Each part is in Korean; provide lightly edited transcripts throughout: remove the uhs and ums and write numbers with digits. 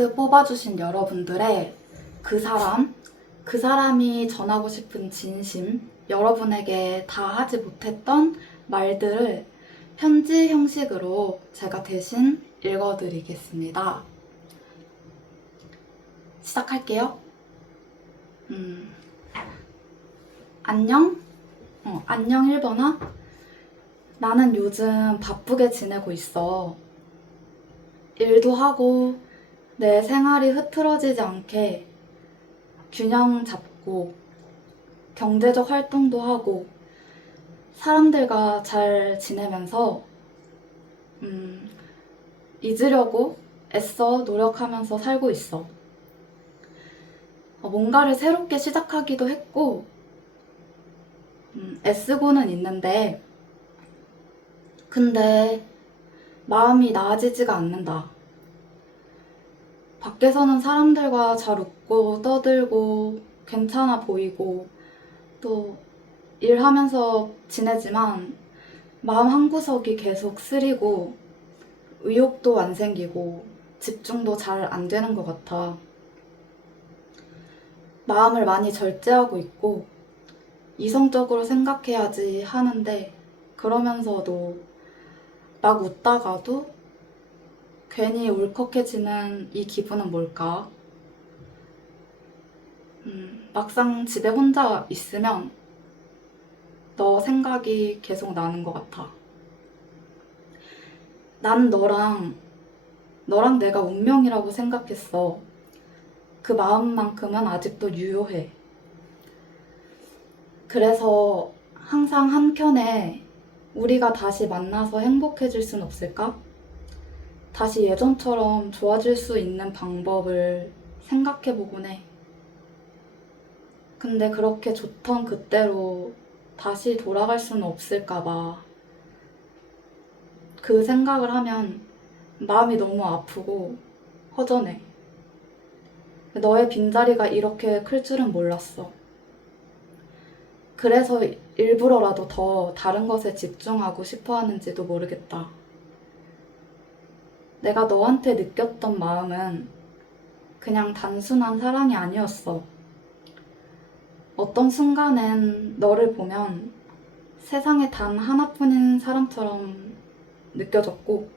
카드 뽑아주신 여러분들의 그 사람이 전하고 싶은 진심, 여러분에게 다 하지 못했던 말들을 편지 형식으로 제가 대신 읽어드리겠습니다. 시작할게요. 안녕? 안녕 1번아? 나는 요즘 바쁘게 지내고 있어. 일도 하고 내 생활이 흐트러지지 않게 균형 잡고 경제적 활동도 하고 사람들과 잘 지내면서 잊으려고 애써 노력하면서 살고 있어. 뭔가를 새롭게 시작하기도 했고 애쓰고는 있는데 근데 마음이 나아지지가 않는다. 밖에서는 사람들과 잘 웃고 떠들고 괜찮아 보이고 또 일하면서 지내지만 마음 한구석이 계속 쓰리고 의욕도 안 생기고 집중도 잘 안 되는 것 같아. 마음을 많이 절제하고 있고 이성적으로 생각해야지 하는데 그러면서도 막 웃다가도 괜히 울컥해지는 이 기분은 뭘까? 막상 집에 혼자 있으면 너 생각이 계속 나는 것 같아. 나는 너랑 내가 운명이라고 생각했어. 그 마음만큼은 아직도 유효해. 그래서 항상 한켠에 우리가 다시 만나서 행복해질 순 없을까? 다시 예전처럼 좋아질 수 있는 방법을 생각해보곤 해. 근데 그렇게 좋던 그때로 다시 돌아갈 수는 없을까봐. 그 생각을 하면 마음이 너무 아프고 허전해. 너의 빈자리가 이렇게 클 줄은 몰랐어. 그래서 일부러라도 더 다른 것에 집중하고 싶어 하는지도 모르겠다. 내가 너한테 느꼈던 마음은 그냥 단순한 사랑이 아니었어. 어떤 순간엔 너를 보면 세상에 단 하나뿐인 사람처럼 느껴졌고,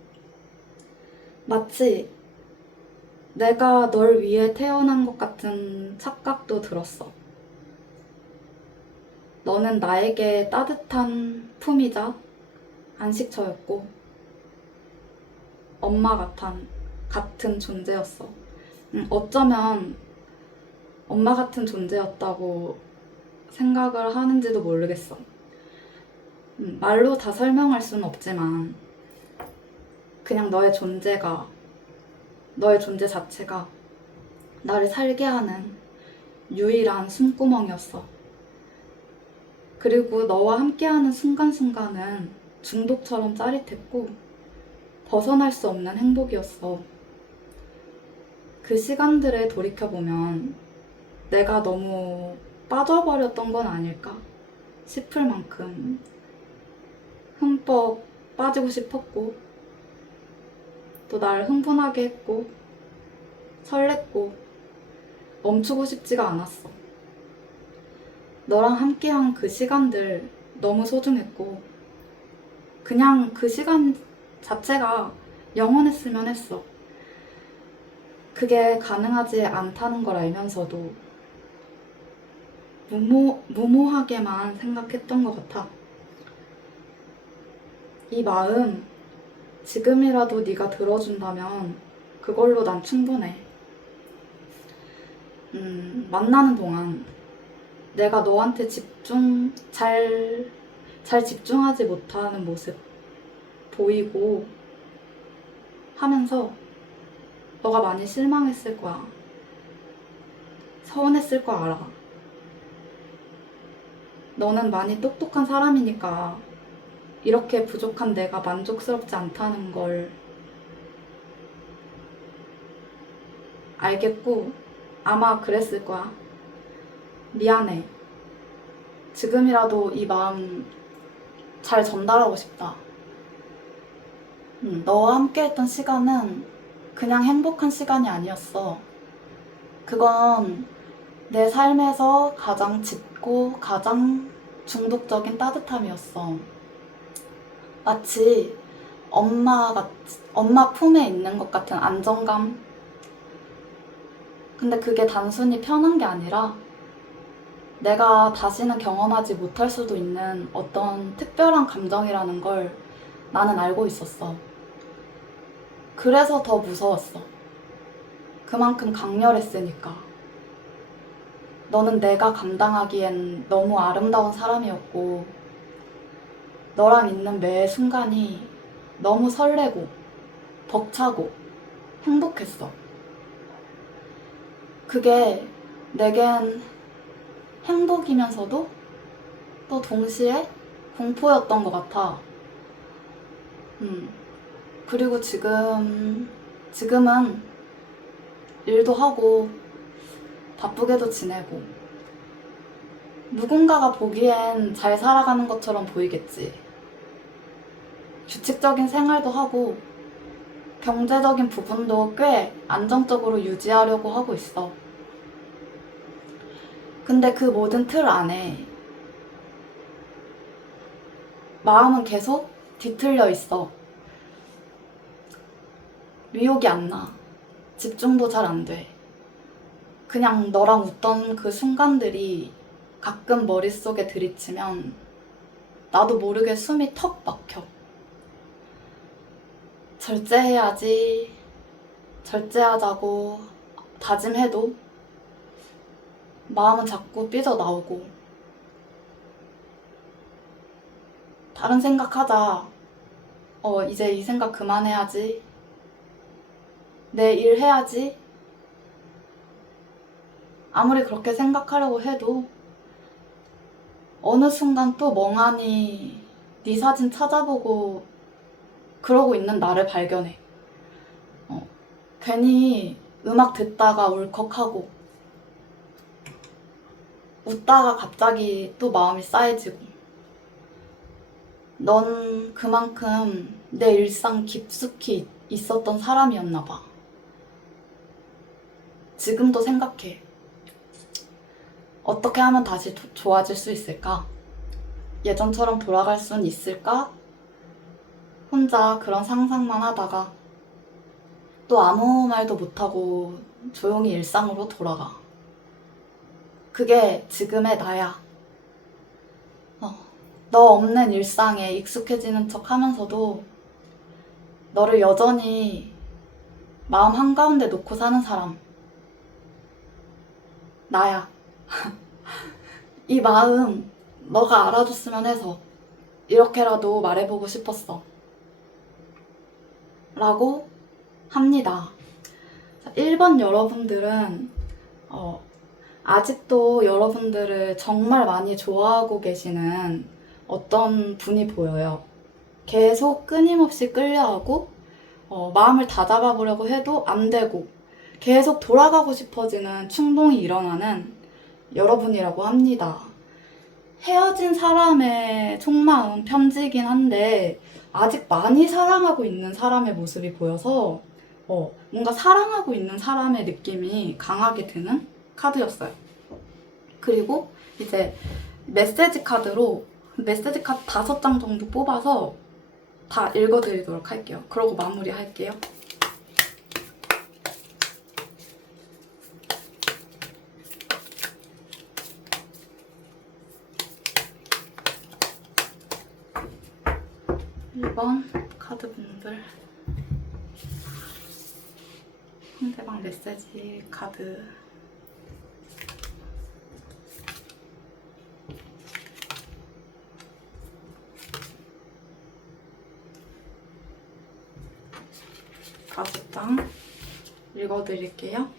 마치 내가 널 위해 태어난 것 같은 착각도 들었어. 너는 나에게 따뜻한 품이자 안식처였고, 엄마 같은 존재였어. 어쩌면 엄마 같은 존재였다고 생각을 하는지도 모르겠어. 말로 다 설명할 수는 없지만, 그냥 너의 존재 자체가 나를 살게 하는 유일한 숨구멍이었어. 그리고 너와 함께하는 순간순간은 중독처럼 짜릿했고 벗어날 수 없는 행복이었어. 그 시간들을 돌이켜보면 내가 너무 빠져버렸던 건 아닐까 싶을 만큼 흠뻑 빠지고 싶었고 또 날 흥분하게 했고 설렜고 멈추고 싶지가 않았어. 너랑 함께한 그 시간들 너무 소중했고 그냥 그 시간 자체가 영원했으면 했어. 그게 가능하지 않다는 걸 알면서도 무모하게만 생각했던 것 같아. 이 마음 지금이라도 네가 들어준다면 그걸로 난 충분해. 만나는 동안 내가 너한테 잘 집중하지 못하는 모습 보이고 하면서 너가 많이 실망했을 거야. 서운했을 거 알아. 너는 많이 똑똑한 사람이니까 이렇게 부족한 내가 만족스럽지 않다는 걸 알겠고 아마 그랬을 거야. 미안해. 지금이라도 이 마음 잘 전달하고 싶다. 너와 함께 했던 시간은 그냥 행복한 시간이 아니었어. 그건 내 삶에서 가장 짙고 가장 중독적인 따뜻함이었어. 마치 엄마 품에 있는 것 같은 안정감? 근데 그게 단순히 편한 게 아니라 내가 다시는 경험하지 못할 수도 있는 어떤 특별한 감정이라는 걸 나는 알고 있었어. 그래서 더 무서웠어. 그만큼 강렬했으니까. 너는 내가 감당하기엔 너무 아름다운 사람이었고, 너랑 있는 매 순간이 너무 설레고, 벅차고, 행복했어. 그게 내겐 행복이면서도 또 동시에 공포였던 것 같아. 그리고 지금은 일도 하고 바쁘게도 지내고 누군가가 보기엔 잘 살아가는 것처럼 보이겠지. 규칙적인 생활도 하고 경제적인 부분도 꽤 안정적으로 유지하려고 하고 있어. 근데 그 모든 틀 안에 마음은 계속 뒤틀려 있어. 의욕이 안 나. 집중도 잘 안 돼. 그냥 너랑 웃던 그 순간들이 가끔 머릿속에 들이치면 나도 모르게 숨이 턱 막혀. 절제해야지, 절제하자고 다짐해도 마음은 자꾸 삐져나오고 다른 생각하자. 이제 이 생각 그만해야지. 내 일 해야지. 아무리 그렇게 생각하려고 해도 어느 순간 또 멍하니 네 사진 찾아보고 그러고 있는 나를 발견해. 괜히 음악 듣다가 울컥하고 웃다가 갑자기 또 마음이 싸해지고. 넌 그만큼 내 일상 깊숙이 있었던 사람이었나 봐. 지금도 생각해. 어떻게 하면 다시 좋아질 수 있을까? 예전처럼 돌아갈 순 있을까? 혼자 그런 상상만 하다가 또 아무 말도 못하고 조용히 일상으로 돌아가. 그게 지금의 나야. 너 없는 일상에 익숙해지는 척 하면서도 너를 여전히 마음 한가운데 놓고 사는 사람. 나야. 이 마음 너가 알아줬으면 해서 이렇게라도 말해보고 싶었어. 라고 합니다. 1번 여러분들은 아직도 여러분들을 정말 많이 좋아하고 계시는 어떤 분이 보여요. 계속 끊임없이 끌려하고 마음을 다잡아 보려고 해도 안 되고 계속 돌아가고 싶어지는 충동이 일어나는 여러분이라고 합니다. 헤어진 사람의 속마음 편지긴 한데 아직 많이 사랑하고 있는 사람의 모습이 보여서 뭔가 사랑하고 있는 사람의 느낌이 강하게 드는 카드였어요. 그리고 이제 메시지 카드로 메시지 카드 5장 정도 뽑아서 다 읽어드리도록 할게요. 그러고 마무리할게요. (1번) 카드분들 상대방 메시지 카드 다섯 장 읽어드릴게요.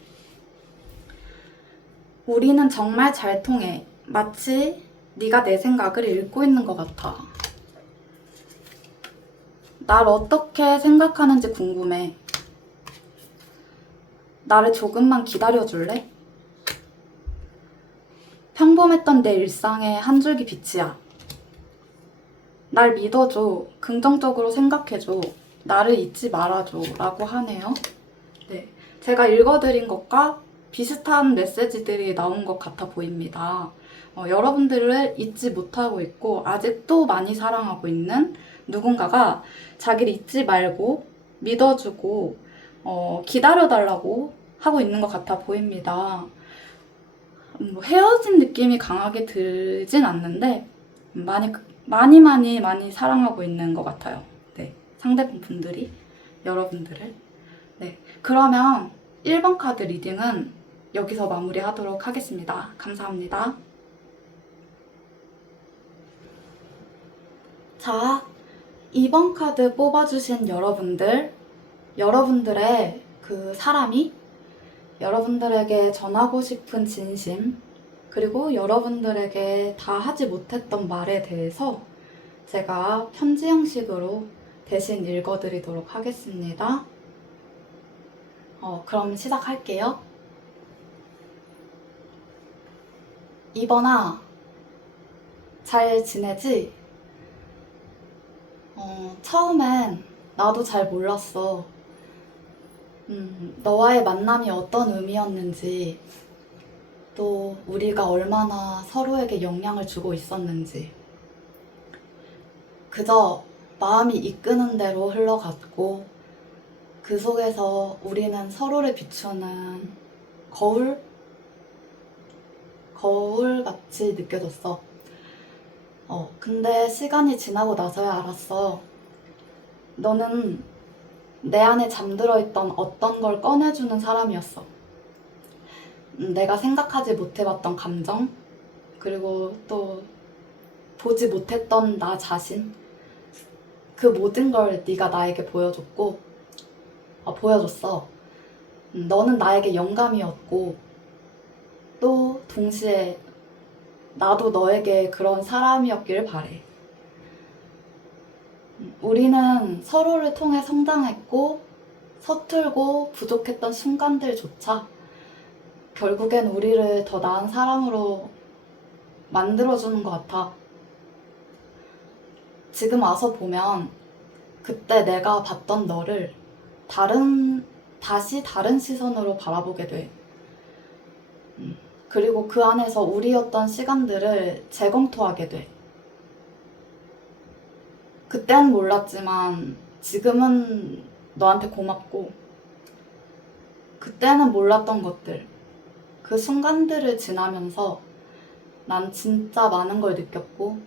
우리는 정말 잘 통해. 마치 네가 내 생각을 읽고 있는 것 같아. 날 어떻게 생각하는지 궁금해. 나를 조금만 기다려줄래? 평범했던 내 일상의 한 줄기 빛이야. 날 믿어줘. 긍정적으로 생각해줘. 나를 잊지 말아줘. 라고 하네요. 네, 제가 읽어드린 것과 비슷한 메시지들이 나온 것 같아 보입니다. 여러분들을 잊지 못하고 있고 아직도 많이 사랑하고 있는 누군가가 자기를 잊지 말고 믿어주고 기다려달라고 하고 있는 것 같아 보입니다. 뭐 헤어진 느낌이 강하게 들진 않는데 많이 사랑하고 있는 것 같아요. 네, 상대방 분들이 여러분들을. 네, 그러면 1번 카드 리딩은 여기서 마무리하도록 하겠습니다. 감사합니다. 자, 2번 카드 뽑아주신 여러분들의 그 사람이 여러분들에게 전하고 싶은 진심, 그리고 여러분들에게 다 하지 못했던 말에 대해서 제가 편지 형식으로 대신 읽어드리도록 하겠습니다. 그럼 시작할게요. 2번아, 잘 지내지? 처음엔 나도 잘 몰랐어. 너와의 만남이 어떤 의미였는지, 또 우리가 얼마나 서로에게 영향을 주고 있었는지. 그저 마음이 이끄는 대로 흘러갔고, 그 속에서 우리는 서로를 비추는 거울같이 느껴졌어. 근데 시간이 지나고 나서야 알았어. 너는 내 안에 잠들어 있던 어떤 걸 꺼내주는 사람이었어. 내가 생각하지 못해봤던 감정, 그리고 또 보지 못했던 나 자신, 그 모든 걸 네가 나에게 보여줬어. 너는 나에게 영감이었고, 또 동시에 나도 너에게 그런 사람이었길 바래. 우리는 서로를 통해 성장했고, 서툴고 부족했던 순간들조차 결국엔 우리를 더 나은 사람으로 만들어주는 것 같아. 지금 와서 보면 그때 내가 봤던 너를 다시 다른 시선으로 바라보게 돼. 그리고 그 안에서 우리였던 시간들을 재검토하게 돼. 그땐 몰랐지만 지금은 너한테 고맙고, 그때는 몰랐던 것들, 그 순간들을 지나면서 난 진짜 많은 걸 느꼈고,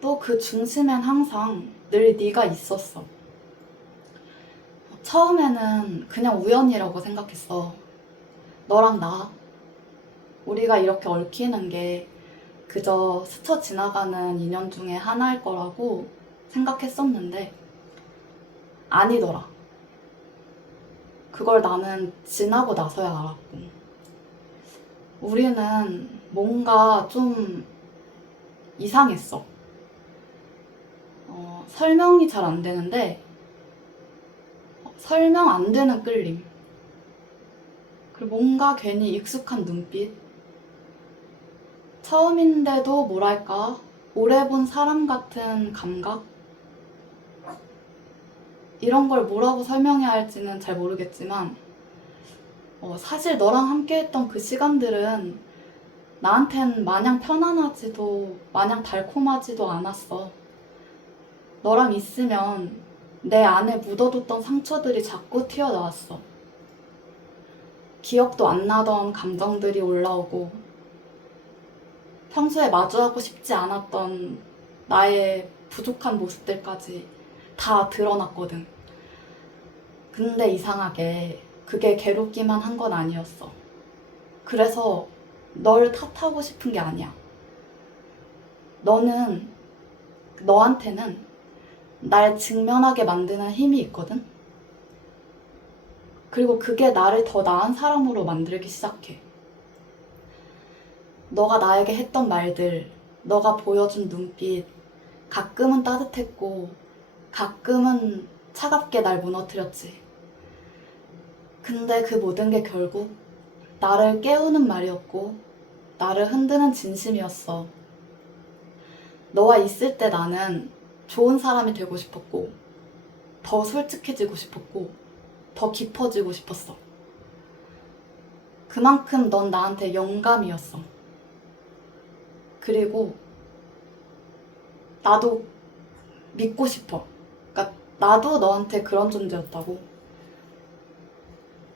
또 그 중심엔 항상 늘 네가 있었어. 처음에는 그냥 우연이라고 생각했어. 너랑 우리가 이렇게 얽히는 게 그저 스쳐 지나가는 인연 중에 하나일 거라고 생각했었는데 아니더라. 그걸 나는 지나고 나서야 알았고, 우리는 뭔가 좀 이상했어. 설명이 잘 안 되는데 설명 안 되는 끌림, 그리고 뭔가 괜히 익숙한 눈빛, 처음인데도 뭐랄까 오래 본 사람 같은 감각, 이런 걸 뭐라고 설명해야 할지는 잘 모르겠지만 사실 너랑 함께 했던 그 시간들은 나한텐 마냥 편안하지도 마냥 달콤하지도 않았어. 너랑 있으면 내 안에 묻어뒀던 상처들이 자꾸 튀어나왔어. 기억도 안 나던 감정들이 올라오고, 평소에 마주하고 싶지 않았던 나의 부족한 모습들까지 다 드러났거든. 근데 이상하게 그게 괴롭기만 한 건 아니었어. 그래서 널 탓하고 싶은 게 아니야. 너한테는 날 직면하게 만드는 힘이 있거든? 그리고 그게 나를 더 나은 사람으로 만들기 시작해. 너가 나에게 했던 말들, 너가 보여준 눈빛, 가끔은 따뜻했고, 가끔은 차갑게 날 무너뜨렸지. 근데 그 모든 게 결국 나를 깨우는 말이었고, 나를 흔드는 진심이었어. 너와 있을 때 나는 좋은 사람이 되고 싶었고, 더 솔직해지고 싶었고, 더 깊어지고 싶었어. 그만큼 넌 나한테 영감이었어. 그리고 나도 믿고 싶어. 그러니까 나도 너한테 그런 존재였다고.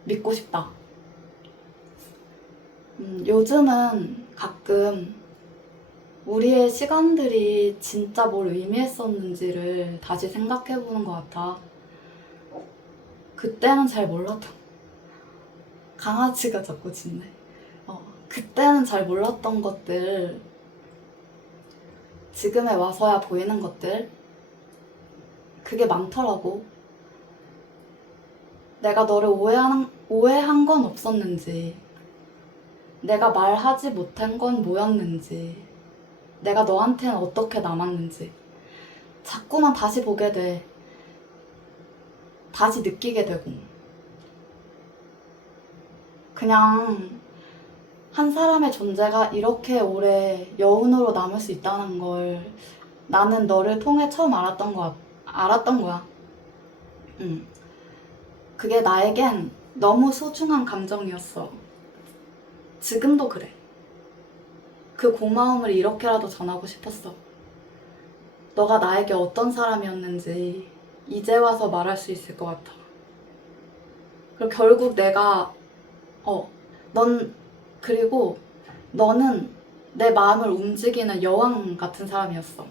믿고 싶다. 요즘은 가끔 우리의 시간들이 진짜 뭘 의미했었는지를 다시 생각해보는 것 같아. 그때는 잘 몰랐던, 강아지가 자꾸 짖네. 그때는 잘 몰랐던 것들, 지금에 와서야 보이는 것들, 그게 많더라고. 내가 너를 오해한 건 없었는지, 내가 말하지 못한 건 뭐였는지, 내가 너한테는 어떻게 남았는지, 자꾸만 다시 보게 돼. 다시 느끼게 되고. 그냥 한 사람의 존재가 이렇게 오래 여운으로 남을 수 있다는 걸 나는 너를 통해 처음 알았던 거야. 그게 나에겐 너무 소중한 감정이었어. 지금도 그래. 그 고마움을 이렇게라도 전하고 싶었어. 너가 나에게 어떤 사람이었는지 이제 와서 말할 수 있을 것 같아. 그리고 결국 그리고 너는 내 마음을 움직이는 여왕 같은 사람이었어.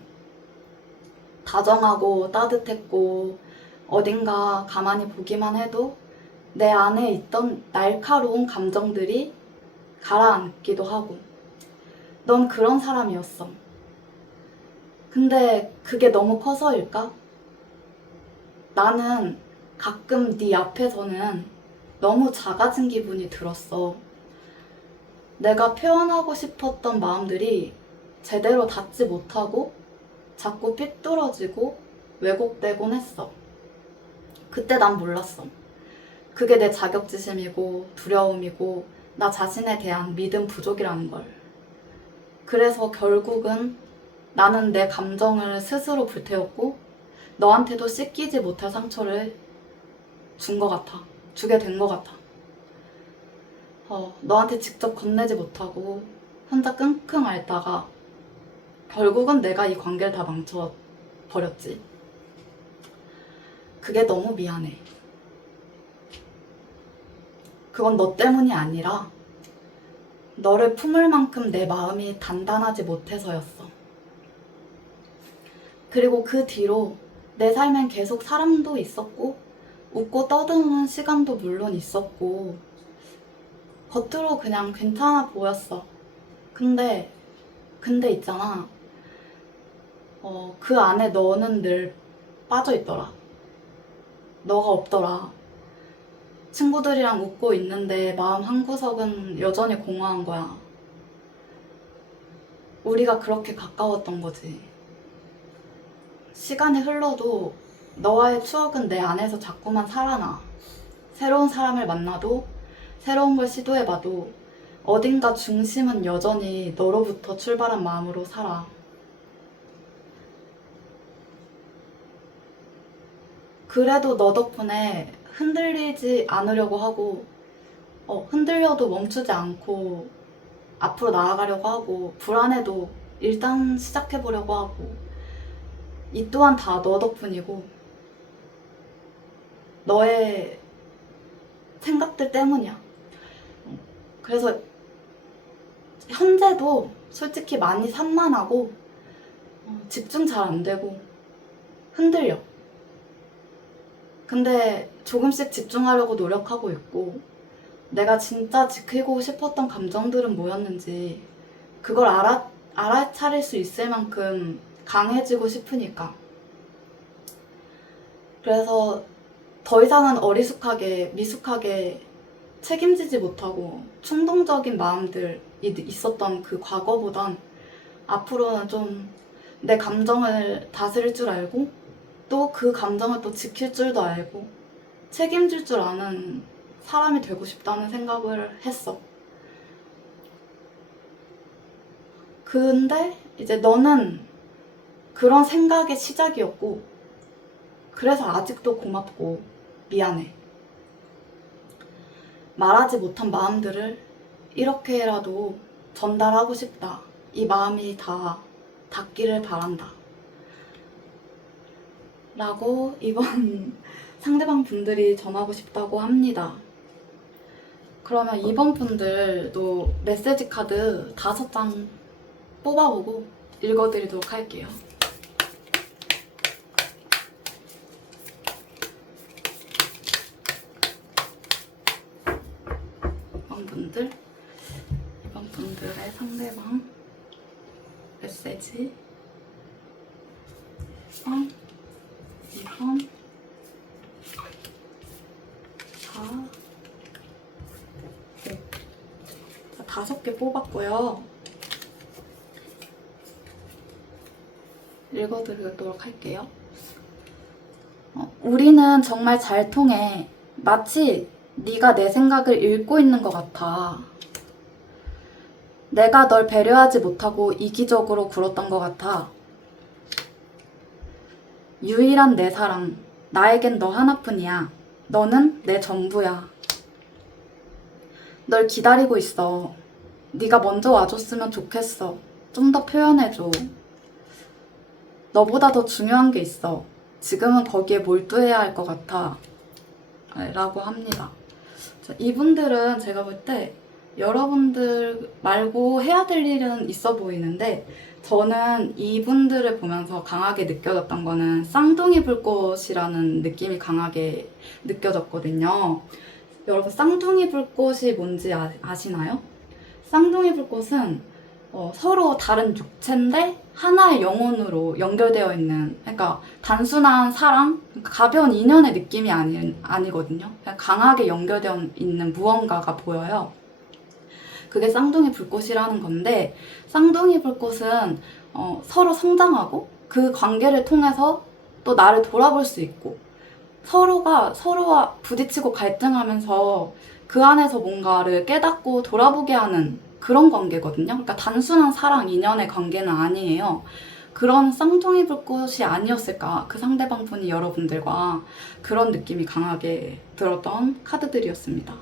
다정하고 따뜻했고 어딘가 가만히 보기만 해도 내 안에 있던 날카로운 감정들이 가라앉기도 하고. 넌 그런 사람이었어. 근데 그게 너무 커서일까? 나는 가끔 네 앞에서는 너무 작아진 기분이 들었어. 내가 표현하고 싶었던 마음들이 제대로 닿지 못하고 자꾸 삐뚤어지고 왜곡되곤 했어. 그때 난 몰랐어. 그게 내 자격지심이고 두려움이고 나 자신에 대한 믿음 부족이라는 걸. 그래서 결국은 나는 내 감정을 스스로 불태웠고 너한테도 씻기지 못할 상처를 주게 된 것 같아. 너한테 직접 건네지 못하고 혼자 끙끙 앓다가 결국은 내가 이 관계를 다 망쳐버렸지. 그게 너무 미안해. 그건 너 때문이 아니라 너를 품을 만큼 내 마음이 단단하지 못해서였어. 그리고 그 뒤로 내 삶엔 계속 사람도 있었고 웃고 떠드는 시간도 물론 있었고 겉으로 그냥 괜찮아 보였어. 근데 있잖아. 그 안에 너는 늘 빠져있더라. 너가 없더라. 친구들이랑 웃고 있는데 마음 한구석은 여전히 공허한 거야. 우리가 그렇게 가까웠던 거지. 시간이 흘러도 너와의 추억은 내 안에서 자꾸만 살아나. 새로운 사람을 만나도 새로운 걸 시도해봐도 어딘가 중심은 여전히 너로부터 출발한 마음으로 살아. 그래도 너 덕분에 흔들리지 않으려고 하고 흔들려도 멈추지 않고 앞으로 나아가려고 하고 불안해도 일단 시작해보려고 하고 이 또한 다 너 덕분이고 너의 생각들 때문이야. 그래서 현재도 솔직히 많이 산만하고 집중 잘 안 되고 흔들려. 근데 조금씩 집중하려고 노력하고 있고 내가 진짜 지키고 싶었던 감정들은 뭐였는지 그걸 알아차릴 수 있을 만큼 강해지고 싶으니까. 그래서 더 이상은 어리숙하게 미숙하게 책임지지 못하고 충동적인 마음들이 있었던 그 과거보단 앞으로는 좀 내 감정을 다스릴 줄 알고 또 그 감정을 또 지킬 줄도 알고 책임질 줄 아는 사람이 되고 싶다는 생각을 했어. 근데 이제 너는 그런 생각의 시작이었고 그래서 아직도 고맙고 미안해. 말하지 못한 마음들을 이렇게라도 전달하고 싶다. 이 마음이 다 닿기를 바란다. 라고 이번 상대방 분들이 전하고 싶다고 합니다. 그러면 이번 분들도 메시지 카드 5장 뽑아보고 읽어드리도록 할게요. 이번 분들의 상대방 메시지 1번, 2번, 4, 5. 5개 뽑았고요. 읽어드리도록 할게요. 우리는 정말 잘 통해. 마치 네가 내 생각을 읽고 있는 것 같아. 내가 널 배려하지 못하고 이기적으로 굴었던 것 같아. 유일한 내 사랑. 나에겐 너 하나뿐이야. 너는 내 전부야. 널 기다리고 있어. 네가 먼저 와줬으면 좋겠어. 좀 더 표현해줘. 너보다 더 중요한 게 있어. 지금은 거기에 몰두해야 할 것 같아. 라고 합니다. 이분들은 제가 볼 때 여러분들 말고 해야 될 일은 있어 보이는데, 저는 이분들을 보면서 강하게 느껴졌던 거는 쌍둥이 불꽃이라는 느낌이 강하게 느껴졌거든요. 여러분, 쌍둥이 불꽃이 뭔지 아시나요? 쌍둥이 불꽃은 서로 다른 육체인데 하나의 영혼으로 연결되어 있는, 그러니까 단순한 사랑, 가벼운 인연의 느낌이 아니거든요. 그냥 강하게 연결되어 있는 무언가가 보여요. 그게 쌍둥이 불꽃이라는 건데, 쌍둥이 불꽃은 서로 성장하고 그 관계를 통해서 또 나를 돌아볼 수 있고, 서로와 부딪히고 갈등하면서 그 안에서 뭔가를 깨닫고 돌아보게 하는 그런 관계거든요. 그러니까 단순한 사랑, 인연의 관계는 아니에요. 그런 쌍둥이 불꽃이 아니었을까, 그 상대방 분이 여러분들과. 그런 느낌이 강하게 들었던 카드들이었습니다.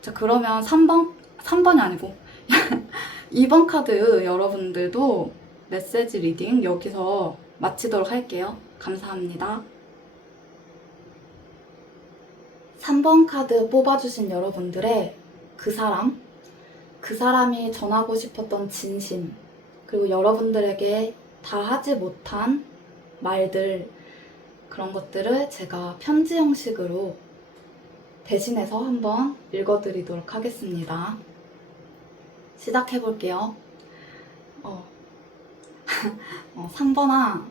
자, 그러면 3번이 아니고 2번 카드 여러분들도 메시지 리딩 여기서 마치도록 할게요. 감사합니다. 3번 카드 뽑아주신 여러분들의 그 사람이 전하고 싶었던 진심, 그리고 여러분들에게 다 하지 못한 말들, 그런 것들을 제가 편지 형식으로 대신해서 한번 읽어드리도록 하겠습니다. 시작해볼게요. 3번아,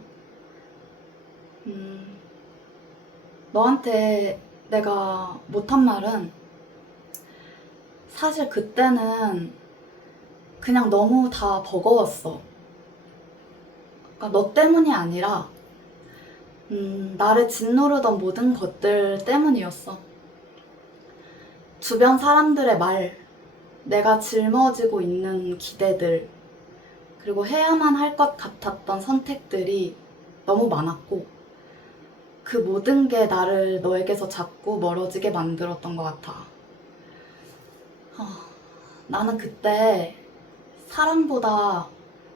너한테 내가 못한 말은, 사실 그때는 그냥 너무 다 버거웠어. 그러니까 너 때문이 아니라 나를 짓누르던 모든 것들 때문이었어. 주변 사람들의 말, 내가 짊어지고 있는 기대들, 그리고 해야만 할 것 같았던 선택들이 너무 많았고, 그 모든 게 나를 너에게서 자꾸 멀어지게 만들었던 것 같아. 나는 그때 사람보다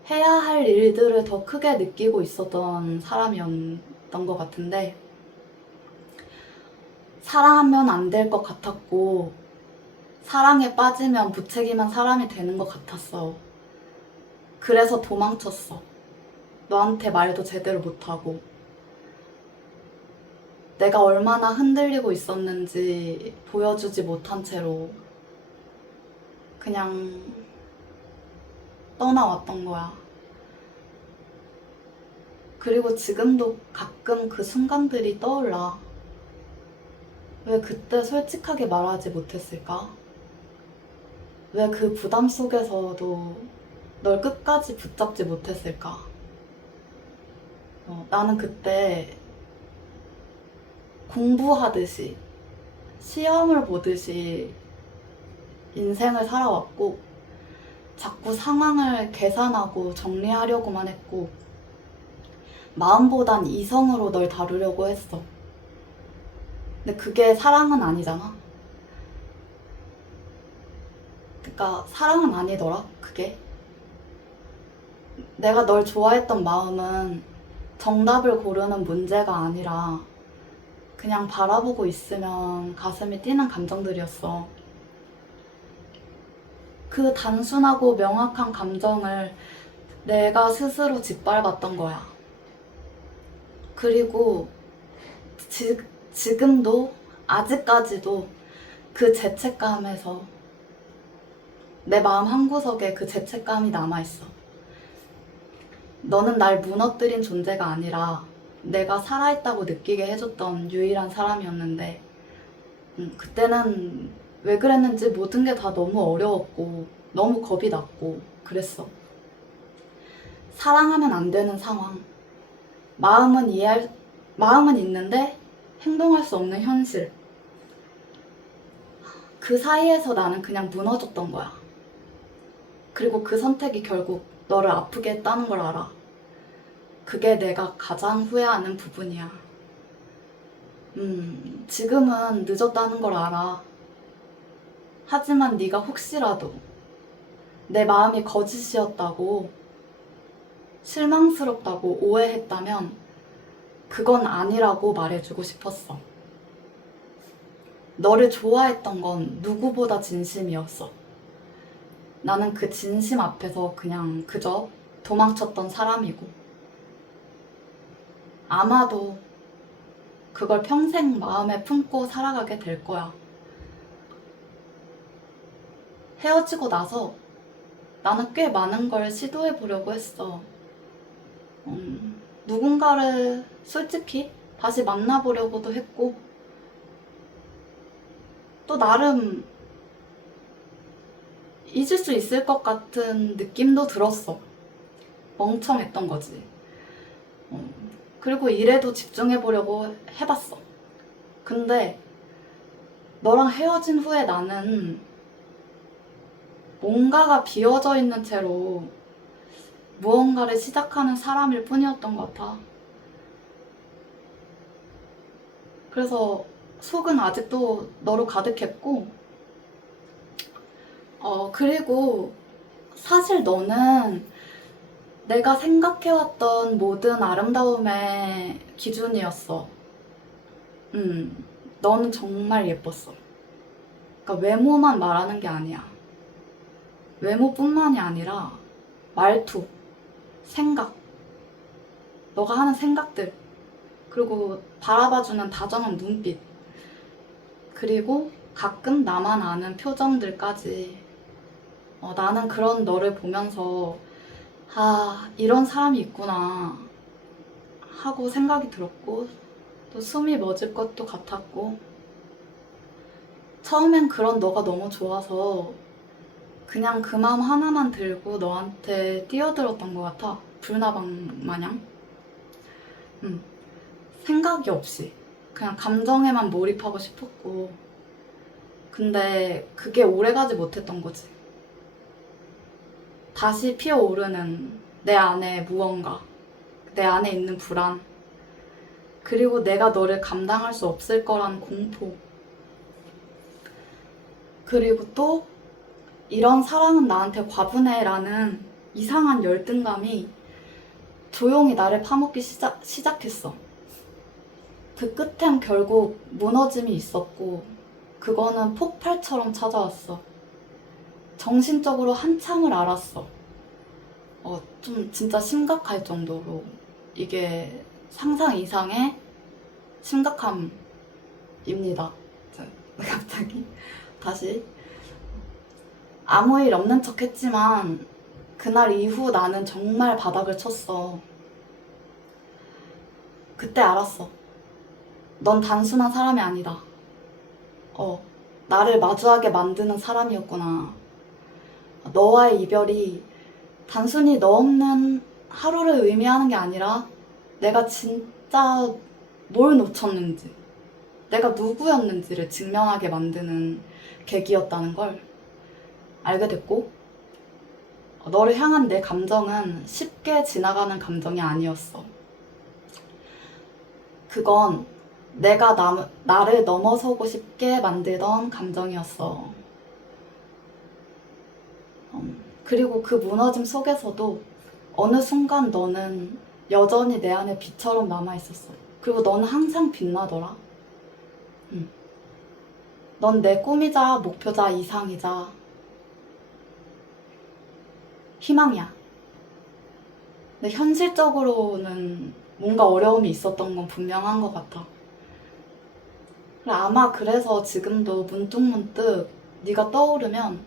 해야 할 일들을 더 크게 느끼고 있었던 사람이었던 것 같은데, 사랑하면 안 될 것 같았고, 사랑에 빠지면 무책임한 사람이 되는 것 같았어. 그래서 도망쳤어. 너한테 말도 제대로 못하고. 내가 얼마나 흔들리고 있었는지 보여주지 못한 채로 그냥 떠나왔던 거야. 그리고 지금도 가끔 그 순간들이 떠올라. 왜 그때 솔직하게 말하지 못했을까? 왜 그 부담 속에서도 널 끝까지 붙잡지 못했을까? 나는 그때 공부하듯이, 시험을 보듯이 인생을 살아왔고, 자꾸 상황을 계산하고 정리하려고만 했고, 마음보단 이성으로 널 다루려고 했어. 근데 그게 사랑은 아니잖아. 그러니까 사랑은 아니더라, 그게. 내가 널 좋아했던 마음은 정답을 고르는 문제가 아니라 그냥 바라보고 있으면 가슴이 뛰는 감정들이었어. 그 단순하고 명확한 감정을 내가 스스로 짓밟았던 거야. 그리고 지금도, 아직까지도 그 죄책감에서 내 마음 한구석에 그 죄책감이 남아있어. 너는 날 무너뜨린 존재가 아니라 내가 살아있다고 느끼게 해줬던 유일한 사람이었는데, 그때는 왜 그랬는지 모든 게 다 너무 어려웠고, 너무 겁이 났고, 그랬어. 사랑하면 안 되는 상황. 마음은 있는데 행동할 수 없는 현실. 그 사이에서 나는 그냥 무너졌던 거야. 그리고 그 선택이 결국 너를 아프게 했다는 걸 알아. 그게 내가 가장 후회하는 부분이야. 지금은 늦었다는 걸 알아. 하지만 네가 혹시라도 내 마음이 거짓이었다고, 실망스럽다고 오해했다면 그건 아니라고 말해주고 싶었어. 너를 좋아했던 건 누구보다 진심이었어. 나는 그 진심 앞에서 그냥 그저 도망쳤던 사람이고, 아마도 그걸 평생 마음에 품고 살아가게 될 거야. 헤어지고 나서 나는 꽤 많은 걸 시도해 보려고 했어. 누군가를 솔직히 다시 만나보려고도 했고, 또 나름 잊을 수 있을 것 같은 느낌도 들었어. 멍청했던 거지. 그리고 일에도 집중해 보려고 해봤어. 근데 너랑 헤어진 후에 나는 뭔가가 비어져 있는 채로 무언가를 시작하는 사람일 뿐이었던 것 같아. 그래서 속은 아직도 너로 가득했고, 그리고 사실 너는 내가 생각해왔던 모든 아름다움의 기준이었어. 너는 정말 예뻤어. 그러니까 외모만 말하는 게 아니야. 외모뿐만이 아니라 말투, 생각, 너가 하는 생각들, 그리고 바라봐주는 다정한 눈빛, 그리고 가끔 나만 아는 표정들까지. 나는 그런 너를 보면서 이런 사람이 있구나 하고 생각이 들었고, 또 숨이 멎을 것도 같았고, 처음엔 그런 너가 너무 좋아서 그냥 그 마음 하나만 들고 너한테 뛰어들었던 것 같아. 불나방 마냥. 생각이 없이 그냥 감정에만 몰입하고 싶었고, 근데 그게 오래가지 못했던 거지. 다시 피어오르는 내 안에 무언가, 내 안에 있는 불안, 그리고 내가 너를 감당할 수 없을 거란 공포, 그리고 또 이런 사랑은 나한테 과분해라는 이상한 열등감이 조용히 나를 파먹기 시작했어. 그 끝엔 결국 무너짐이 있었고, 그거는 폭발처럼 찾아왔어. 정신적으로 한참을 앓았어. 좀 진짜 심각할 정도로. 이게 상상 이상의 심각함입니다. 갑자기 다시. 아무 일 없는 척 했지만 그날 이후 나는 정말 바닥을 쳤어. 그때 알았어. 넌 단순한 사람이 아니다. 나를 마주하게 만드는 사람이었구나. 너와의 이별이 단순히 너 없는 하루를 의미하는 게 아니라 내가 진짜 뭘 놓쳤는지, 내가 누구였는지를 증명하게 만드는 계기였다는 걸 알게 됐고, 너를 향한 내 감정은 쉽게 지나가는 감정이 아니었어. 그건 내가 나를 넘어서고 싶게 만들던 감정이었어. 그리고 그 무너짐 속에서도 어느 순간 너는 여전히 내 안에 빛처럼 남아있었어. 그리고 너는 항상 빛나더라. 넌 내 꿈이자 목표자 이상이자 희망이야. 근데 현실적으로는 뭔가 어려움이 있었던 건 분명한 것 같아. 아마 그래서 지금도 문득문득 네가 떠오르면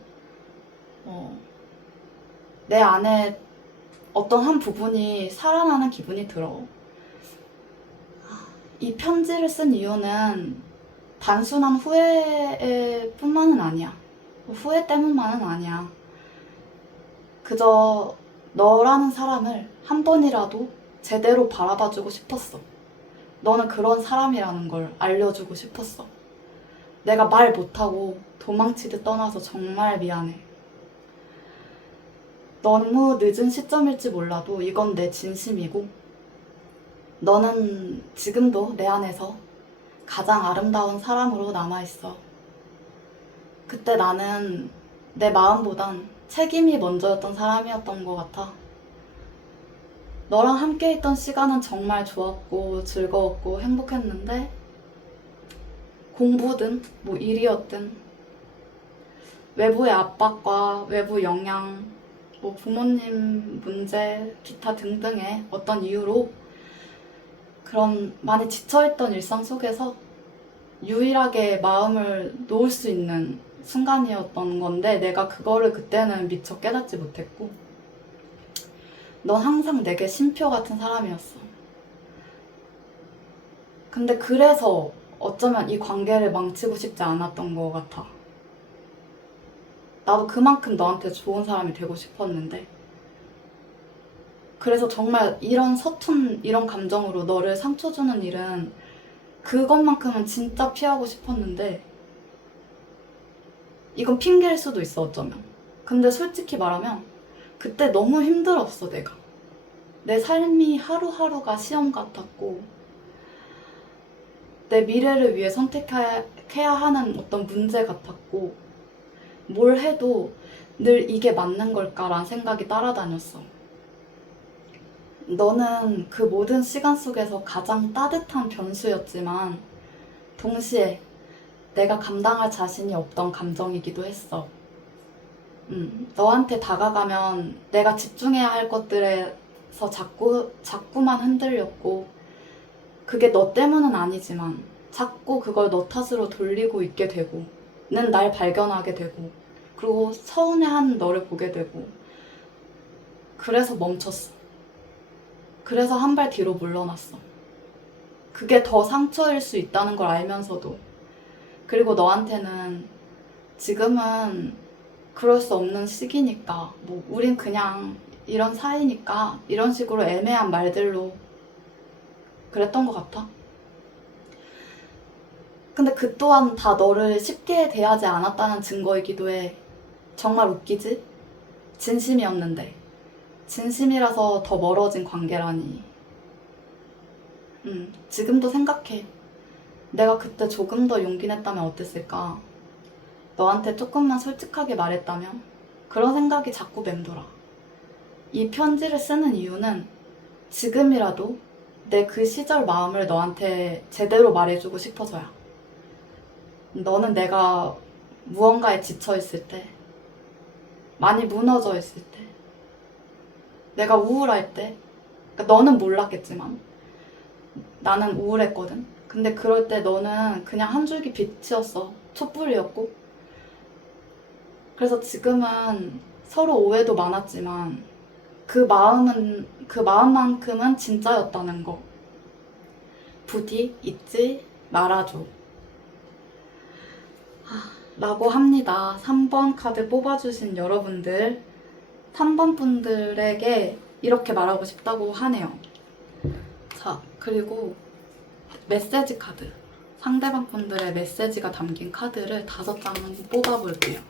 내 안에 어떤 한 부분이 살아나는 기분이 들어. 이 편지를 쓴 이유는 단순한 후회뿐만은 아니야. 후회 때문만은 아니야. 그저 너라는 사람을 한 번이라도 제대로 바라봐주고 싶었어. 너는 그런 사람이라는 걸 알려주고 싶었어. 내가 말 못하고 도망치듯 떠나서 정말 미안해. 너무 늦은 시점일지 몰라도 이건 내 진심이고, 너는 지금도 내 안에서 가장 아름다운 사람으로 남아있어. 그때 나는 내 마음보단 책임이 먼저였던 사람이었던 것 같아. 너랑 함께 있던 시간은 정말 좋았고 즐거웠고 행복했는데, 공부든 뭐 일이었든 외부의 압박과 외부 영향, 뭐 부모님 문제, 기타 등등의 어떤 이유로 그런 많이 지쳐있던 일상 속에서 유일하게 마음을 놓을 수 있는 순간이었던 건데, 내가 그거를 그때는 미처 깨닫지 못했고, 넌 항상 내게 쉼표 같은 사람이었어. 근데 그래서 어쩌면 이 관계를 망치고 싶지 않았던 것 같아. 나도 그만큼 너한테 좋은 사람이 되고 싶었는데, 그래서 정말 이런 서툰 이런 감정으로 너를 상처 주는 일은 그것만큼은 진짜 피하고 싶었는데, 이건 핑계일 수도 있어 어쩌면. 근데 솔직히 말하면 그때 너무 힘들었어. 내가 내 삶이 하루하루가 시험 같았고, 내 미래를 위해 선택해야 하는 어떤 문제 같았고, 뭘 해도 늘 이게 맞는 걸까라는 생각이 따라다녔어. 너는 그 모든 시간 속에서 가장 따뜻한 변수였지만 동시에 내가 감당할 자신이 없던 감정이기도 했어. 너한테 다가가면 내가 집중해야 할 것들에서 자꾸만 흔들렸고, 그게 너 때문은 아니지만 자꾸 그걸 너 탓으로 돌리고 있게 되고, 는 날 발견하게 되고, 그리고 서운해하는 너를 보게 되고, 그래서 멈췄어. 그래서 한 발 뒤로 물러났어. 그게 더 상처일 수 있다는 걸 알면서도. 그리고 너한테는 지금은 그럴 수 없는 시기니까, 뭐 우린 그냥 이런 사이니까, 이런 식으로 애매한 말들로 그랬던 것 같아. 근데 그 또한 다 너를 쉽게 대하지 않았다는 증거이기도 해. 정말 웃기지? 진심이었는데. 진심이라서 더 멀어진 관계라니. 지금도 생각해. 내가 그때 조금 더 용기 냈다면 어땠을까? 너한테 조금만 솔직하게 말했다면? 그런 생각이 자꾸 맴돌아. 이 편지를 쓰는 이유는 지금이라도 내 그 시절 마음을 너한테 제대로 말해주고 싶어서야. 너는 내가 무언가에 지쳐있을 때, 많이 무너져 있을 때, 내가 우울할 때, 그러니까 너는 몰랐겠지만 나는 우울했거든. 근데 그럴 때 너는 그냥 한 줄기 빛이었어. 촛불이었고. 그래서 지금은 서로 오해도 많았지만 그 마음만큼은 진짜였다는 거 부디 잊지 말아줘. 라고 합니다. 3번 카드 뽑아주신 여러분들, 3번 분들에게 이렇게 말하고 싶다고 하네요. 자, 그리고 메시지 카드, 상대방 분들의 메시지가 담긴 카드를 5장 뽑아볼게요.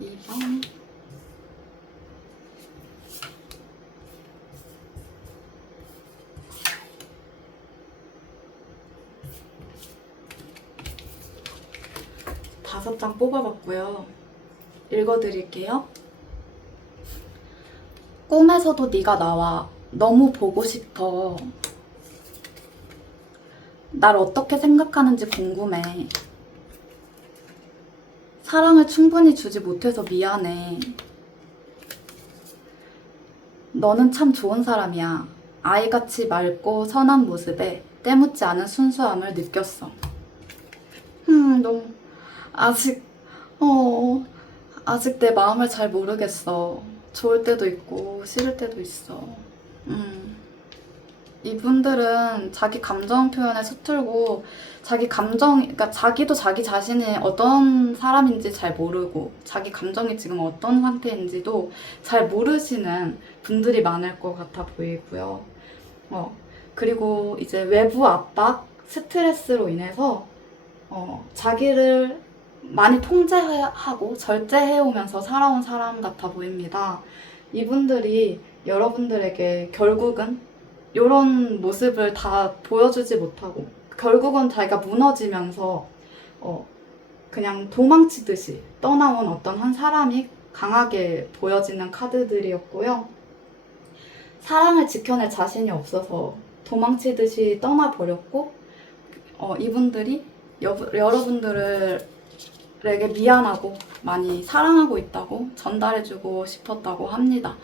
2번. 다섯 장 뽑아봤고요. 읽어드릴게요. 꿈에서도 네가 나와. 너무 보고 싶어. 날 어떻게 생각하는지 궁금해. 사랑을 충분히 주지 못해서 미안해. 너는 참 좋은 사람이야. 아이같이 맑고 선한 모습에 때묻지 않은 순수함을 느꼈어. 너무 아직 아직 내 마음을 잘 모르겠어. 좋을 때도 있고 싫을 때도 있어. 이분들은 자기 감정 표현에 서툴고 그러니까 자기도 자기 자신이 어떤 사람인지 잘 모르고 자기 감정이 지금 어떤 상태인지도 잘 모르시는 분들이 많을 것 같아 보이고요. 그리고 이제 외부 압박, 스트레스로 인해서 자기를 많이 통제하고 절제해오면서 살아온 사람 같아 보입니다. 이분들이 여러분들에게 결국은 이런 모습을 다 보여주지 못하고 결국은 자기가 무너지면서 그냥 도망치듯이 떠나온 어떤 한 사람이 강하게 보여지는 카드들이었고요. 사랑을 지켜낼 자신이 없어서 도망치듯이 떠나버렸고 이분들이 여러분들에게 미안하고 많이 사랑하고 있다고 전달해주고 싶었다고 합니다.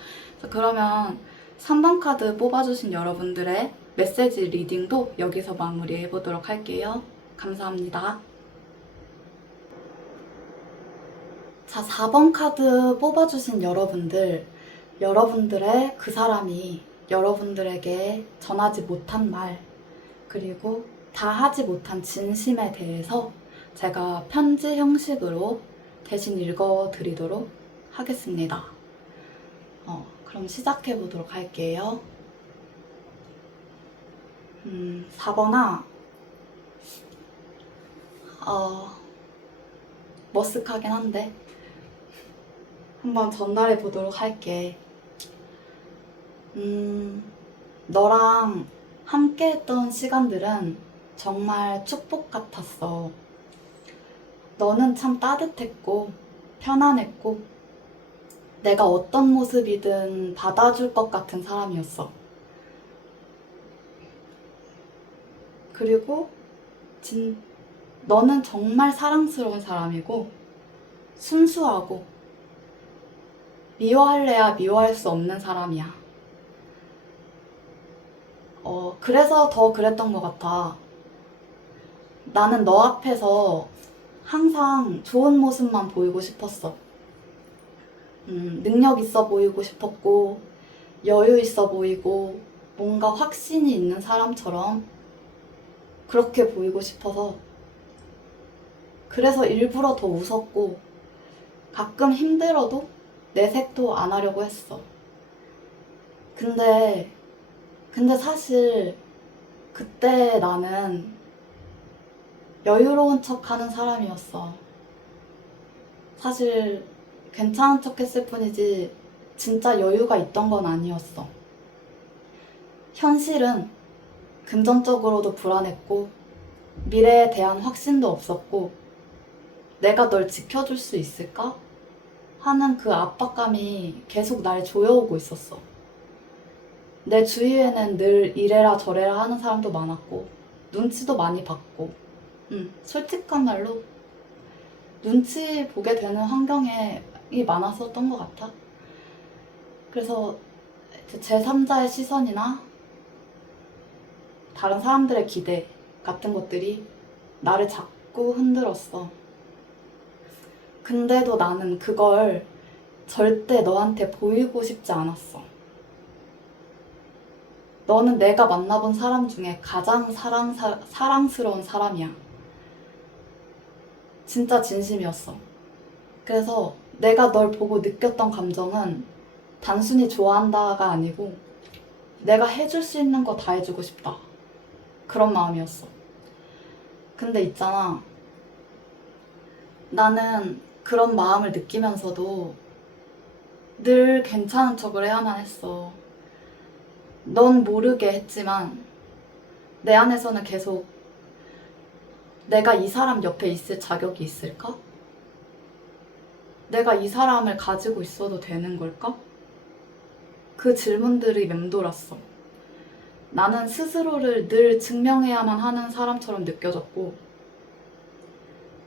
그러면 3번 카드 뽑아주신 여러분들의 메시지 리딩도 여기서 마무리해보도록 할게요. 감사합니다. 자, 4번 카드 뽑아주신 여러분들, 여러분들의 그 사람이 여러분들에게 전하지 못한 말, 그리고 다 하지 못한 진심에 대해서 제가 편지 형식으로 대신 읽어드리도록 하겠습니다. 그럼 시작해보도록 할게요. 4번아, 머쓱하긴 한데 한번 전달해보도록 할게. 너랑 함께 했던 시간들은 정말 축복 같았어. 너는 참 따뜻했고 편안했고 내가 어떤 모습이든 받아줄 것 같은 사람이었어. 그리고 너는 정말 사랑스러운 사람이고 순수하고 미워할래야 미워할 수 없는 사람이야. 그래서 더 그랬던 것 같아. 나는 너 앞에서 항상 좋은 모습만 보이고 싶었어. 능력 있어 보이고 싶었고 여유 있어 보이고 뭔가 확신이 있는 사람처럼 그렇게 보이고 싶어서 그래서 일부러 더 웃었고 가끔 힘들어도 내색도 안 하려고 했어. 근데 사실 그때 나는 여유로운 척 하는 사람이었어. 사실 괜찮은 척 했을 뿐이지 진짜 여유가 있던 건 아니었어. 현실은 금전적으로도 불안했고 미래에 대한 확신도 없었고 내가 널 지켜줄 수 있을까? 하는 그 압박감이 계속 날 조여오고 있었어. 내 주위에는 늘 이래라 저래라 하는 사람도 많았고 눈치도 많이 봤고 솔직한 말로 눈치 보게 되는 환경에 많았었던 것 같아. 그래서 제3자의 시선이나 다른 사람들의 기대 같은 것들이 나를 자꾸 흔들었어. 근데도 나는 그걸 절대 너한테 보이고 싶지 않았어. 너는 내가 만나본 사람 중에 가장 사랑스러운 사람이야. 진짜 진심이었어. 그래서 내가 널 보고 느꼈던 감정은 단순히 좋아한다가 아니고 내가 해줄 수 있는 거 다 해주고 싶다. 그런 마음이었어. 근데 있잖아. 나는 그런 마음을 느끼면서도 늘 괜찮은 척을 해야만 했어. 넌 모르게 했지만 내 안에서는 계속 내가 이 사람 옆에 있을 자격이 있을까? 내가 이 사람을 가지고 있어도 되는 걸까? 그 질문들이 맴돌았어. 나는 스스로를 늘 증명해야만 하는 사람처럼 느껴졌고,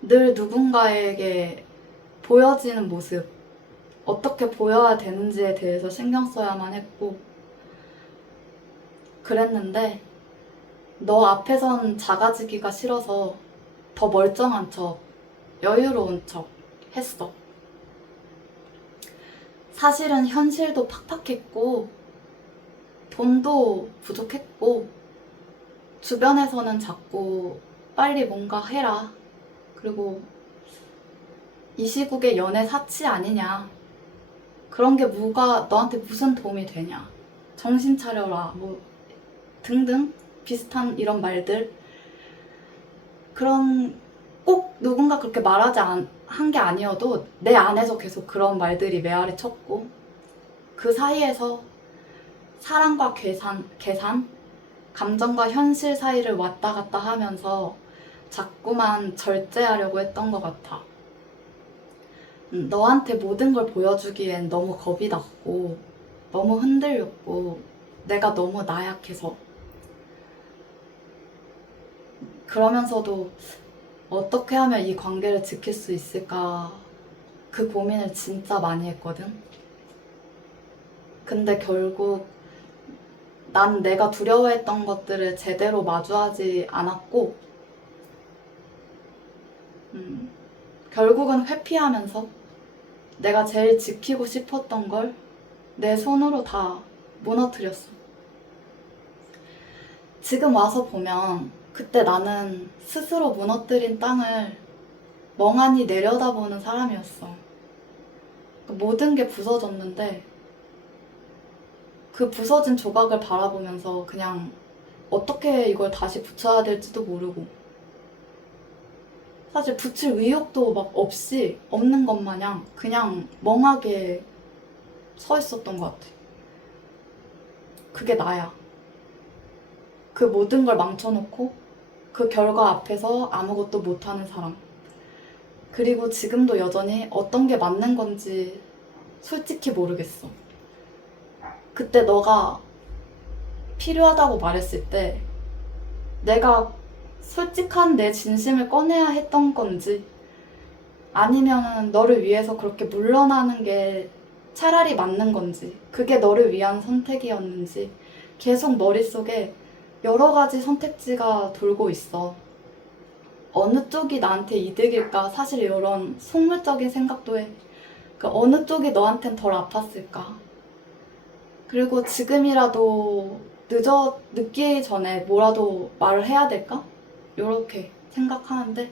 늘 누군가에게 보여지는 모습, 어떻게 보여야 되는지에 대해서 신경 써야만 했고, 그랬는데, 너 앞에선 작아지기가 싫어서 더 멀쩡한 척, 여유로운 척 했어. 사실은 현실도 팍팍했고, 돈도 부족했고, 주변에서는 자꾸 빨리 뭔가 해라. 그리고 이 시국에 연애 사치 아니냐. 그런 게 뭐가 너한테 무슨 도움이 되냐. 정신 차려라. 뭐 등등 비슷한 이런 말들. 그런 꼭 누군가 그렇게 말하지 한 게 아니어도 내 안에서 계속 그런 말들이 메아리 쳤고 그 사이에서 사랑과 계산, 감정과 현실 사이를 왔다 갔다 하면서 자꾸만 절제하려고 했던 것 같아. 너한테 모든 걸 보여주기엔 너무 겁이 났고 너무 흔들렸고 내가 너무 나약해서 그러면서도 어떻게 하면 이 관계를 지킬 수 있을까 그 고민을 진짜 많이 했거든. 근데 결국 난 내가 두려워했던 것들을 제대로 마주하지 않았고 결국은 회피하면서 내가 제일 지키고 싶었던 걸 내 손으로 다 무너뜨렸어. 지금 와서 보면 그때 나는 스스로 무너뜨린 땅을 멍하니 내려다보는 사람이었어. 모든 게 부서졌는데 그 부서진 조각을 바라보면서 그냥 어떻게 이걸 다시 붙여야 될지도 모르고 사실 붙일 의욕도 막 없이 없는 것 마냥 그냥 멍하게 서 있었던 것 같아. 그게 나야. 그 모든 걸 망쳐놓고 그 결과 앞에서 아무것도 못하는 사람. 그리고 지금도 여전히 어떤 게 맞는 건지 솔직히 모르겠어. 그때 너가 필요하다고 말했을 때 내가 솔직한 내 진심을 꺼내야 했던 건지 아니면 너를 위해서 그렇게 물러나는 게 차라리 맞는 건지 그게 너를 위한 선택이었는지 계속 머릿속에 여러 가지 선택지가 돌고 있어. 어느 쪽이 나한테 이득일까? 사실 이런 속물적인 생각도 해. 그 어느 쪽이 너한텐 덜 아팠을까? 그리고 지금이라도 늦기 전에 뭐라도 말을 해야 될까? 요렇게 생각하는데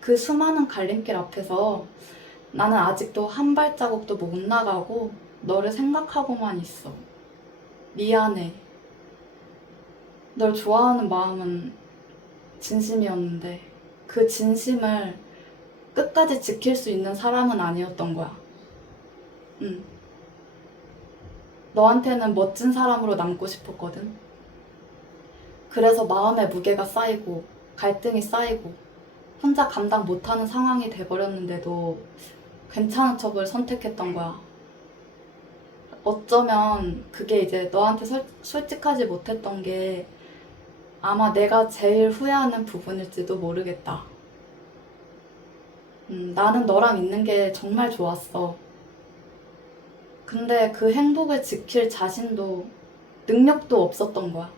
그 수많은 갈림길 앞에서 나는 아직도 한 발자국도 못 나가고 너를 생각하고만 있어. 미안해. 널 좋아하는 마음은 진심이었는데 그 진심을 끝까지 지킬 수 있는 사람은 아니었던 거야. 응. 너한테는 멋진 사람으로 남고 싶었거든. 그래서 마음의 무게가 쌓이고 갈등이 쌓이고 혼자 감당 못하는 상황이 돼버렸는데도 괜찮은 척을 선택했던 거야. 어쩌면 그게 이제 너한테 솔직하지 못했던 게 아마 내가 제일 후회하는 부분일지도 모르겠다. 나는 너랑 있는 게 정말 좋았어. 근데 그 행복을 지킬 자신도 능력도 없었던 거야.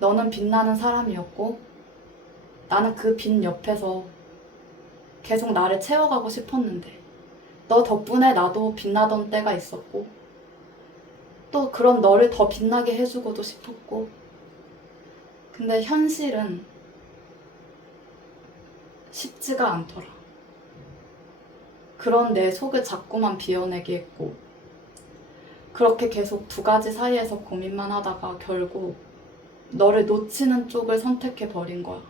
너는 빛나는 사람이었고 나는 그 빛 옆에서 계속 나를 채워가고 싶었는데 너 덕분에 나도 빛나던 때가 있었고 또 그런 너를 더 빛나게 해주고도 싶었고 근데 현실은 쉽지가 않더라. 그런 내 속을 자꾸만 비워내게 했고 그렇게 계속 두 가지 사이에서 고민만 하다가 결국 너를 놓치는 쪽을 선택해버린 거야.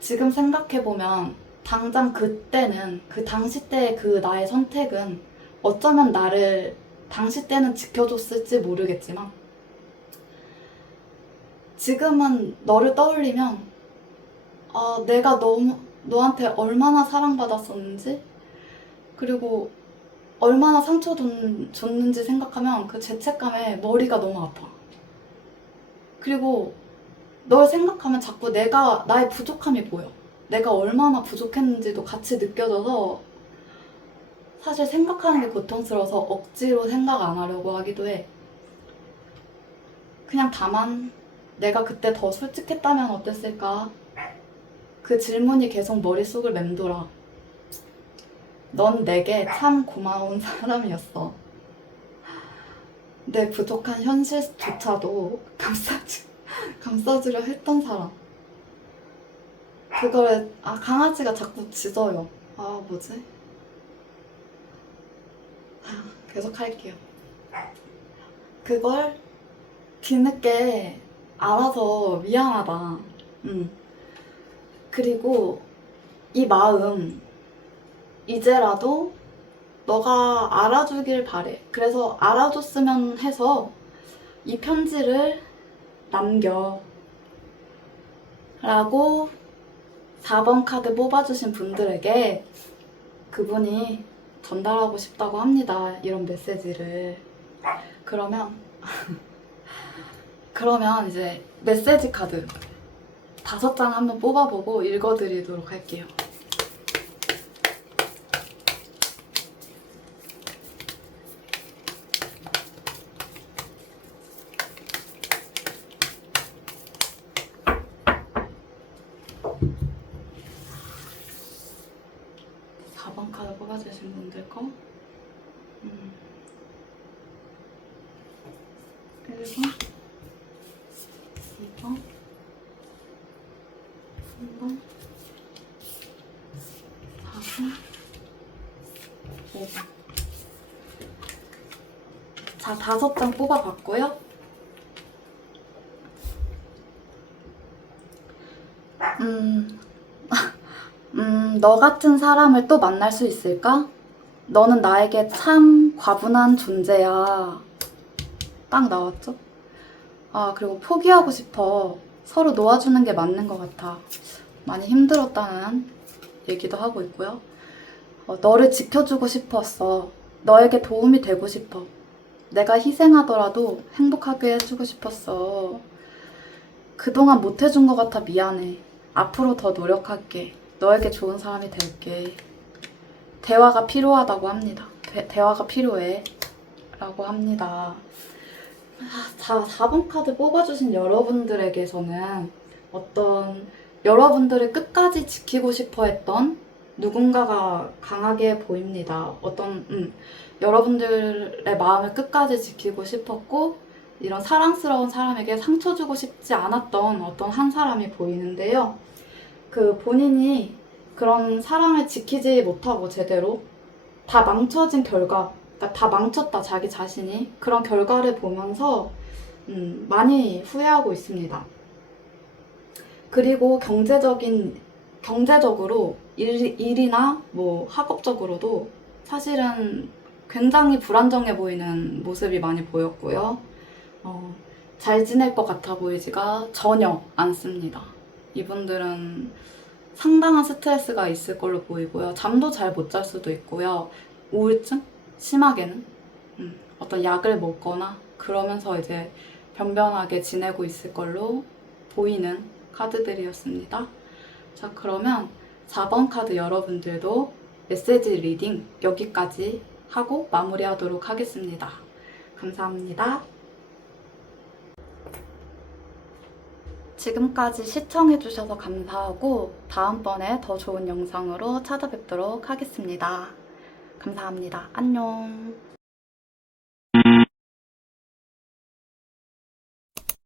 지금 생각해보면 당장 그때는, 그 당시 때의 그 나의 선택은 어쩌면 나를 당시 때는 지켜줬을지 모르겠지만 지금은 너를 떠올리면 내가 너한테 얼마나 사랑받았었는지 그리고 얼마나 상처 줬는지 생각하면 그 죄책감에 머리가 너무 아파. 그리고 널 생각하면 자꾸 나의 부족함이 보여. 내가 얼마나 부족했는지도 같이 느껴져서 사실 생각하는 게 고통스러워서 억지로 생각 안 하려고 하기도 해. 그냥 다만 내가 그때 더 솔직했다면 어땠을까? 그 질문이 계속 머릿속을 맴돌아. 넌 내게 참 고마운 사람이었어. 내 부족한 현실조차도 감싸주려 했던 사람. 그걸, 강아지가 자꾸 짖어요. 뭐지? 계속 할게요. 그걸 뒤늦게 알아서 미안하다. 그리고 이 마음, 이제라도 너가 알아주길 바래. 그래서 알아줬으면 해서 이 편지를 남겨. 라고 4번 카드 뽑아주신 분들에게 그분이 전달하고 싶다고 합니다. 이런 메시지를. 그러면 이제 메시지 카드 5장 한번 뽑아보고 읽어드리도록 할게요. 카드 뽑아주신 분들 거 1번 2번 3번 4번 5번 자, 5장 뽑아봤고요. 너 같은 사람을 또 만날 수 있을까? 너는 나에게 참 과분한 존재야. 딱 나왔죠? 그리고 포기하고 싶어. 서로 놓아주는 게 맞는 것 같아. 많이 힘들었다는 얘기도 하고 있고요. 너를 지켜주고 싶었어. 너에게 도움이 되고 싶어. 내가 희생하더라도 행복하게 해주고 싶었어. 그동안 못해준 것 같아 미안해. 앞으로 더 노력할게. 너에게 좋은 사람이 될게. 대화가 필요하다고 합니다. 대화가 필요해. 라고 합니다. 자, 4번 카드 뽑아주신 여러분들에게서는 여러분들을 끝까지 지키고 싶어 했던 누군가가 강하게 보입니다. 여러분들의 마음을 끝까지 지키고 싶었고, 이런 사랑스러운 사람에게 상처 주고 싶지 않았던 어떤 한 사람이 보이는데요. 그 본인이 그런 사랑을 지키지 못하고 제대로 다 망쳐진 결과, 그러니까 다 망쳤다 자기 자신이 그런 결과를 보면서 많이 후회하고 있습니다. 그리고 경제적으로 일이나 뭐 학업적으로도 사실은 굉장히 불안정해 보이는 모습이 많이 보였고요. 잘 지낼 것 같아 보이지가 전혀 않습니다. 이분들은 상당한 스트레스가 있을 걸로 보이고요. 잠도 잘 못 잘 수도 있고요. 우울증? 심하게는 어떤 약을 먹거나 그러면서 이제 변변하게 지내고 있을 걸로 보이는 카드들이었습니다. 자, 그러면 4번 카드 여러분들도 메시지 리딩 여기까지 하고 마무리하도록 하겠습니다. 감사합니다. 지금까지 시청해주셔서 감사하고 다음번에 더 좋은 영상으로 찾아뵙도록 하겠습니다. 감사합니다. 안녕.